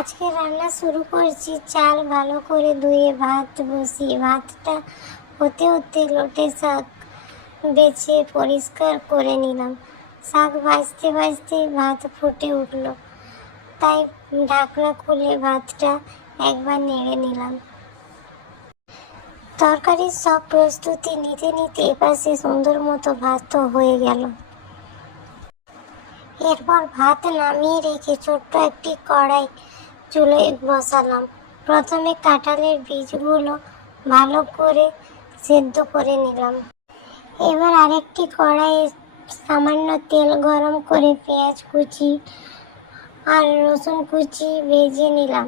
আজকে রান্না শুরু করছি। চাল ভালো করে ধুয়ে ভাত বসিয়ে ভাতটা হতে হতে লোটে শাক বেছে পরিষ্কার করে নিলাম। শাক ভাজতে ভাজতে ভাত ফুটে উঠল, তাই ঢাকনা খুলে ভাতটা একবার নেড়ে নিলাম। তরকারির সব প্রস্তুতি নিতে নিতে এপাশে সুন্দর মতো ভাত হয়ে গেল। এরপর ভাত নামিয়ে রেখে ছোট্ট একটি কড়াই চুলোয় বসালাম। প্রথমে কাঁঠালের বীজগুলো ভালো করে সেদ্ধ করে নিলাম। এবার আরেকটি কড়াইয়ে সামান্য তেল গরম করে পেঁয়াজ কুচি আর রসুন কুচি ভেজে নিলাম।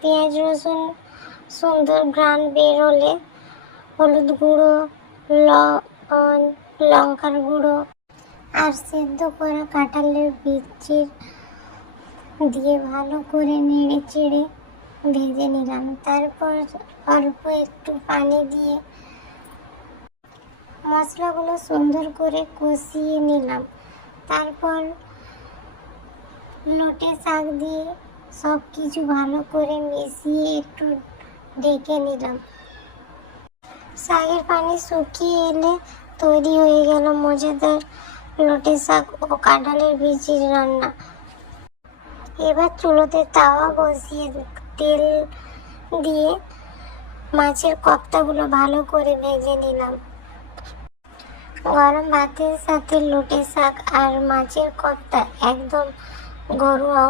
পেঁয়াজ রসুন সুন্দর ঘ্রাণ বের হলে হলুদ গুঁড়ো, লবণ, লঙ্কার গুঁড়ো আর সেদ্ধ করা কাঁঠালের বীজ দিয়ে ভালো করে নেড়ে চেড়ে ভেজে নিলাম। তারপর অল্প একটু পানি দিয়ে মশলাগুলো সুন্দর করে কষিয়ে নিলাম। তারপর লোটে শাক দিয়ে সব কিছু ভালো করে মিশিয়ে একটু ঢেকে নিলাম। শাকের পানি শুকিয়ে এলে তৈরি হয়ে গেল মজাদার লোটে শাক ও কাঁঠালের বীজের রান্না। এবার চুলোতে তাওয়া বসিয়ে তেল দিয়ে মাছের কোপ্তাগুলো ভালো করে ভেজে নিলাম। গরম ভাতের সাথে লোটে শাক আর মাছের কোপ্তা একদম ঘরোয়া